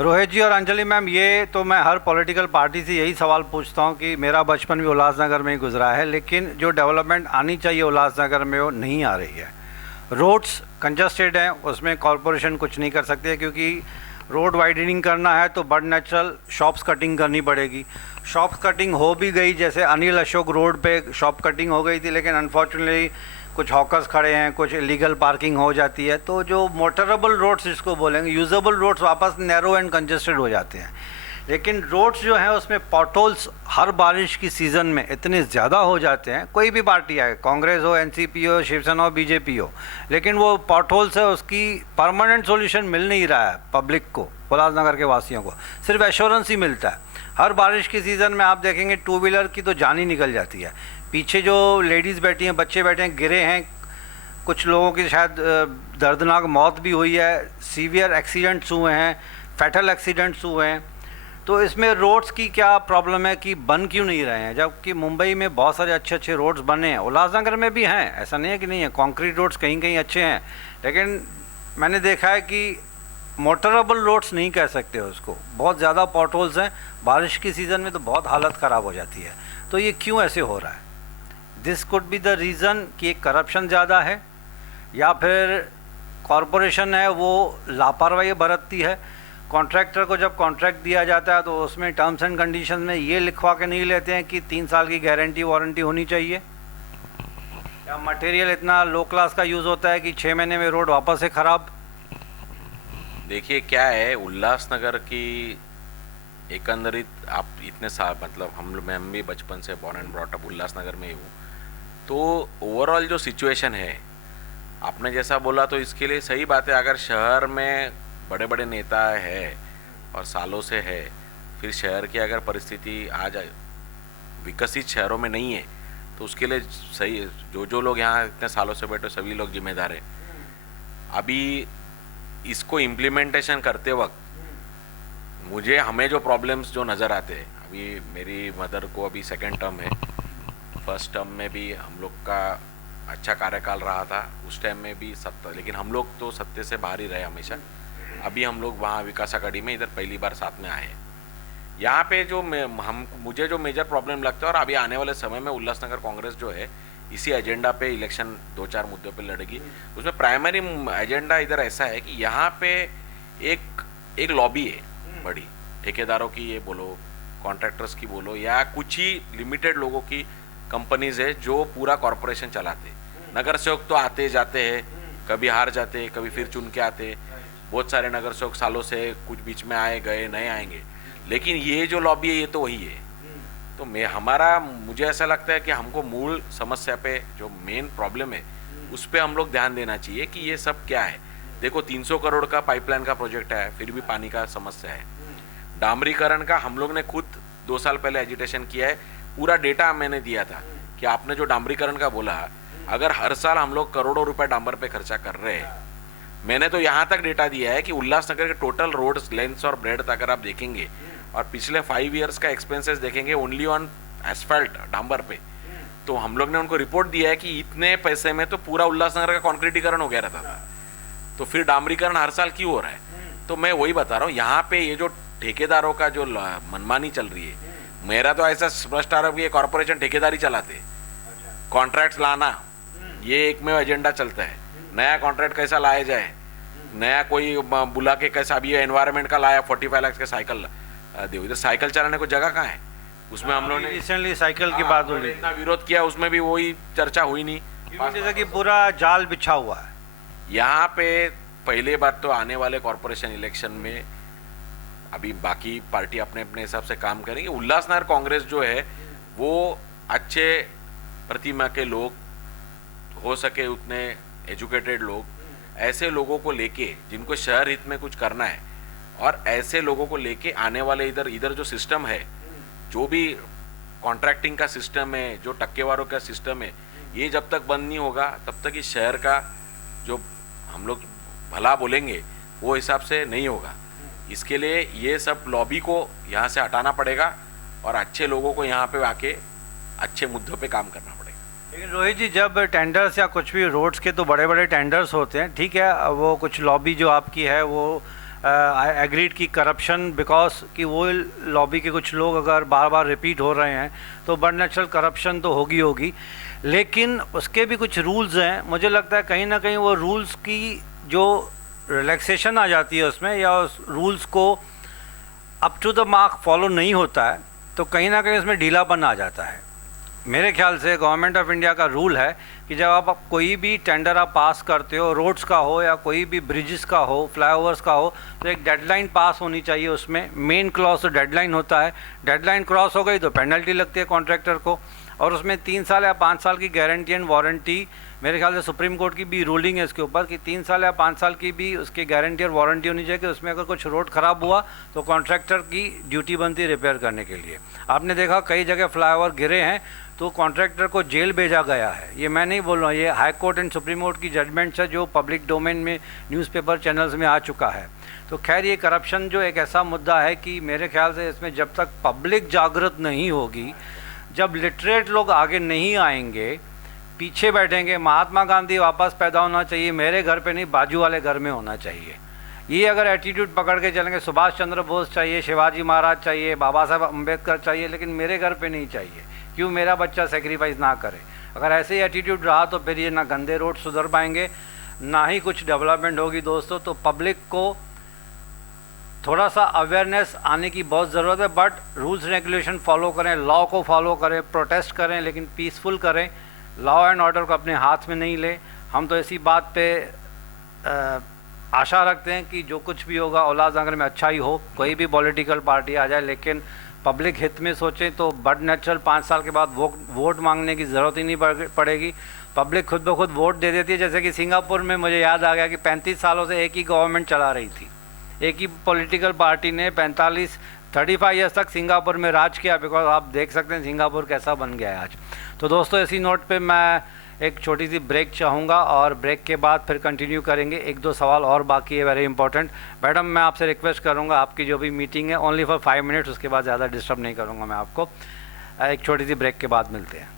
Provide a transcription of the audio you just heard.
रोहित जी और अंजलि मैम, ये तो मैं हर पॉलिटिकल पार्टी से यही सवाल पूछता हूँ कि मेरा बचपन भी उल्लासनगर में ही गुजरा है, लेकिन जो डेवलपमेंट आनी चाहिए उल्लासनगर में वो नहीं आ रही है। रोड्स कंजस्टेड हैं, उसमें कॉरपोरेशन कुछ नहीं कर सकती है, क्योंकि रोड वाइडनिंग करना है तो बड़ नेचुरल शॉप्स कटिंग करनी पड़ेगी। शॉप्स कटिंग हो भी गई, जैसे अनिल अशोक रोड पे शॉप कटिंग हो गई थी, लेकिन अनफॉर्चुनेटली कुछ हॉकर्स खड़े हैं, कुछ इलीगल पार्किंग हो जाती है, तो जो मोटरेबल रोड्स जिसको बोलेंगे, यूजेबल रोड्स वापस नैरो एंड कंजस्टेड हो जाते हैं। लेकिन रोड्स जो हैं उसमें पॉटहोल्स हर बारिश की सीज़न में इतने ज़्यादा हो जाते हैं, कोई भी पार्टी आए, कांग्रेस हो, एनसीपी हो, शिवसेना हो, बीजेपी हो, लेकिन वो पॉटहोल्स है उसकी परमानेंट सॉल्यूशन मिल नहीं रहा है पब्लिक को, उल्लासनगर के वासियों को सिर्फ एश्योरेंस ही मिलता है। हर बारिश की सीज़न में आप देखेंगे टू व्हीलर की तो जान ही निकल जाती है। पीछे जो लेडीज़ बैठी हैं, बच्चे बैठे हैं, गिरे हैं, कुछ लोगों की शायद दर्दनाक मौत भी हुई है, सीवियर एक्सीडेंट्स हुए हैं, फैटल एक्सीडेंट्स हुए हैं। तो इसमें रोड्स की क्या प्रॉब्लम है कि बन क्यों नहीं रहे हैं, जबकि मुंबई में बहुत सारे अच्छे अच्छे रोड्स बने हैं, उल्लासनगर में भी हैं, ऐसा नहीं है कि नहीं है, कॉन्क्रीट रोड्स कहीं कहीं अच्छे हैं, लेकिन मैंने देखा है कि मोटरेबल रोड्स नहीं कह सकते उसको, बहुत ज़्यादा पॉटहोल्स हैं, बारिश की सीज़न में तो बहुत हालत ख़राब हो जाती है। तो ये क्यों ऐसे हो रहा है? This could be the reason कि करप्शन ज़्यादा है, या फिर कॉरपोरेशन है वो लापरवाही बरतती है। कॉन्ट्रैक्टर को जब कॉन्ट्रैक्ट दिया जाता है तो उसमें टर्म्स एंड कंडीशन में ये लिखवा के नहीं लेते हैं कि 3 साल की गारंटी वारंटी होनी चाहिए, या मटेरियल इतना लो क्लास का यूज़ होता है कि 6 महीने में रोड वापस से ख़राब। देखिए क्या है, उल्लासनगर की एकंदरित आप इतने साल, मतलब हम भी बचपन से born and brought up Ulhasnagar में ही हूँ, तो ओवरऑल जो सिचुएशन है आपने जैसा बोला तो इसके लिए सही बात है। अगर शहर में बड़े बड़े नेता है और सालों से है, फिर शहर की अगर परिस्थिति आज विकसित शहरों में नहीं है तो उसके लिए सही, जो लोग यहाँ इतने सालों से बैठे सभी लोग जिम्मेदार हैं। अभी इसको इम्प्लीमेंटेशन करते वक्त हमें जो प्रॉब्लम्स जो नज़र आते हैं, अभी मेरी मदर को अभी 2nd टर्म है, फर्स्ट टर्म में भी हम लोग का अच्छा कार्यकाल रहा था, उस टाइम में भी सत्ता, लेकिन हम लोग तो सत्ते से बाहर ही रहे हमेशा। अभी हम लोग वहाँ विकास अघाड़ी में इधर पहली बार साथ में आए हैं। यहाँ पे जो मुझे जो मेजर प्रॉब्लम लगता है, और अभी आने वाले समय में उल्लासनगर कांग्रेस जो है इसी एजेंडा पे इलेक्शन 2-4 मुद्दों पे लड़ेगी। उसमें प्राइमरी एजेंडा इधर ऐसा है कि यहाँ पे एक लॉबी है बड़ी, ठेकेदारों की ये बोलो, कॉन्ट्रैक्टर्स की बोलो, या कुछ ही लिमिटेड लोगों की कंपनीज है जो पूरा कॉरपोरेशन चलाते। नगर सेवक तो आते जाते हैं, कभी हार जाते, कभी फिर चुन के आते, बहुत सारे नगर सेवक सालों से कुछ बीच में आए गए, नए आएंगे, लेकिन ये जो लॉबी है ये तो वही है। तो मुझे ऐसा लगता है कि हमको मूल समस्या पे, जो मेन प्रॉब्लम है उस पर हम लोग ध्यान देना चाहिए कि ये सब क्या है। देखो 300 करोड़ का पाइपलाइन का प्रोजेक्ट है, फिर भी पानी का समस्या है। डामरीकरण का हम लोग ने खुद 2 साल पहले एजिटेशन किया है, पूरा डेटा मैंने दिया था कि आपने जो डामरीकरण का बोला, अगर हर साल हम लोग करोड़ों रुपए डांबर पे खर्चा कर रहे हैं, मैंने तो यहाँ तक डेटा दिया है कि उल्लासनगर के टोटल रोड्स लेंथ और ब्रेड्थ अगर आप देखेंगे और पिछले 5 ईयर्स का एक्सपेंसेस देखेंगे ओनली ऑन एसफल्ट डांबर पे, तो हम लोग ने उनको रिपोर्ट दिया है कि इतने पैसे में तो पूरा उल्लासनगर का कॉन्क्रीटीकरण हो गया रहता था, तो फिर डामरीकरण हर साल क्यों हो रहा है? तो मैं वही बता रहा हूँ, यहाँ पे ये जो ठेकेदारों का जो मनमानी चल रही है, मेरा तो ऐसा स्पष्ट आरोप ये कॉर्पोरेशन ठेकेदारी चलाते, कॉन्ट्रैक्ट्स लाना ये एकमेव एजेंडा चलता है। नया कॉन्ट्रैक्ट कैसा लाया जाए, नया कोई बुला के कैसा, अभी एनवायरनमेंट का लाया 45 लाख के साइकिल दे, इधर साइकिल चलाने को जगह कहाँ है? उसमें हम लोगों ने रिसेंटली साइकिल की बात हुई, इतना विरोध किया, उसमें भी वही चर्चा हुई नहीं, जैसे कि पूरा जाल बिछा हुआ है। यहाँ पे पहले बार तो आने वाले कॉर्पोरेशन इलेक्शन में अभी बाकी पार्टी अपने अपने हिसाब से काम करेंगे। उल्लासनगर कांग्रेस जो है वो अच्छे प्रतिमा के लोग, हो सके उतने एजुकेटेड लोग, ऐसे लोगों को लेके जिनको शहर हित में कुछ करना है, और ऐसे लोगों को लेके आने वाले इधर जो सिस्टम है, जो भी कॉन्ट्रैक्टिंग का सिस्टम है, जो टक्केवारों का सिस्टम है, ये जब तक बंद नहीं होगा तब तक इस शहर का जो हम लोग भला बोलेंगे वो हिसाब से नहीं होगा। इसके लिए ये सब लॉबी को यहाँ से हटाना पड़ेगा और अच्छे लोगों को यहाँ पे आके अच्छे मुद्दों पे काम करना पड़ेगा। लेकिन रोहित जी, जब टेंडर्स या कुछ भी रोड्स के तो बड़े बड़े टेंडर्स होते हैं, ठीक है, वो कुछ लॉबी जो आपकी है वो एग्रीड की करप्शन, बिकॉज कि वो लॉबी के कुछ लोग अगर बार बार रिपीट हो रहे हैं तो बट नेचुरल करप्शन तो होगी, लेकिन उसके भी कुछ रूल्स हैं। मुझे लगता है कहीं ना कहीं वो रूल्स की जो रिलैक्सेशन आ जाती है उसमें, या उस रूल्स को up to the mark follow नहीं होता है, तो कहीं ना कहीं उसमें ढीलापन आ जाता है। मेरे ख्याल से गवर्नमेंट ऑफ इंडिया का रूल है कि जब आप कोई भी टेंडर आप पास करते हो, रोड्स का हो या कोई भी ब्रिजेस का हो, फ्लाईओवर्स का हो, तो एक डेडलाइन पास होनी चाहिए। उसमें मेन क्लॉज तो डेडलाइन होता है, डेडलाइन क्रॉस हो गई तो पेनल्टी लगती है कॉन्ट्रैक्टर को, और उसमें 3 साल या 5 साल की गारंटी एंड वारंटी, मेरे ख्याल से सुप्रीम कोर्ट की भी रूलिंग है इसके ऊपर कि 3 साल या 5 साल की भी उसकी गारंटी और वारंटी होनी चाहिए कि उसमें अगर कुछ रोड ख़राब हुआ तो कॉन्ट्रैक्टर की ड्यूटी बनती है रिपेयर करने के लिए। आपने देखा कई जगह फ्लाईओवर गिरे हैं तो कॉन्ट्रैक्टर को जेल भेजा गया है। ये मैं नहीं बोल रहा हूँ, ये high court and supreme court की जजमेंट्स है जो पब्लिक डोमेन में न्यूज़पेपर चैनल्स में आ चुका है। तो खैर ये करप्शन जो एक ऐसा मुद्दा है कि मेरे ख्याल से इसमें जब तक पब्लिक जागृत नहीं होगी, जब लिटरेट लोग आगे नहीं आएंगे, पीछे बैठेंगे, महात्मा गांधी वापस पैदा होना चाहिए, मेरे घर पे नहीं बाजू वाले घर में होना चाहिए, ये अगर एटीट्यूड पकड़ के चलेंगे, सुभाष चंद्र बोस चाहिए, शिवाजी महाराज चाहिए, बाबा साहब अम्बेडकर चाहिए, लेकिन मेरे घर पे नहीं चाहिए, क्यों मेरा बच्चा सेक्रीफाइस ना करे। अगर ऐसे ही एटीट्यूड रहा तो फिर ये ना गंदे रोड सुधर पाएंगे, ना ही कुछ डेवलपमेंट होगी दोस्तों। तो पब्लिक को थोड़ा सा अवेयरनेस आने की बहुत ज़रूरत है, बट रूल्स रेगुलेशन फॉलो करें, लॉ को फॉलो करें, प्रोटेस्ट करें, लेकिन पीसफुल करें, लॉ एंड ऑर्डर को अपने हाथ में नहीं ले। हम तो इसी बात पे आशा रखते हैं कि जो कुछ भी होगा उल्लासनगर में अच्छा ही हो, कोई भी पॉलिटिकल पार्टी आ जाए, लेकिन पब्लिक हित में सोचें तो बड नेचुरल 5 साल के बाद वोट मांगने की ज़रूरत ही नहीं पड़ेगी। पब्लिक खुद ब खुद वोट दे देती है। जैसे कि सिंगापुर में मुझे याद आ गया कि 35 सालों से एक ही गवर्नमेंट चला रही थी, एक ही पॉलिटिकल पार्टी ने 35 ईयर्स तक सिंगापुर में राज किया। बिकॉज आप देख सकते हैं सिंगापुर कैसा बन गया है आज। तो दोस्तों इसी नोट पे मैं एक छोटी सी ब्रेक चाहूँगा और ब्रेक के बाद फिर कंटिन्यू करेंगे। 1-2 सवाल और बाकी है, वेरी इंपॉर्टेंट। मैडम मैं आपसे रिक्वेस्ट करूँगा, आपकी जो भी मीटिंग है ओनली फॉर 5 मिनट्स, उसके बाद ज़्यादा डिस्टर्ब नहीं करूँगा मैं आपको। एक छोटी सी ब्रेक के बाद मिलते हैं।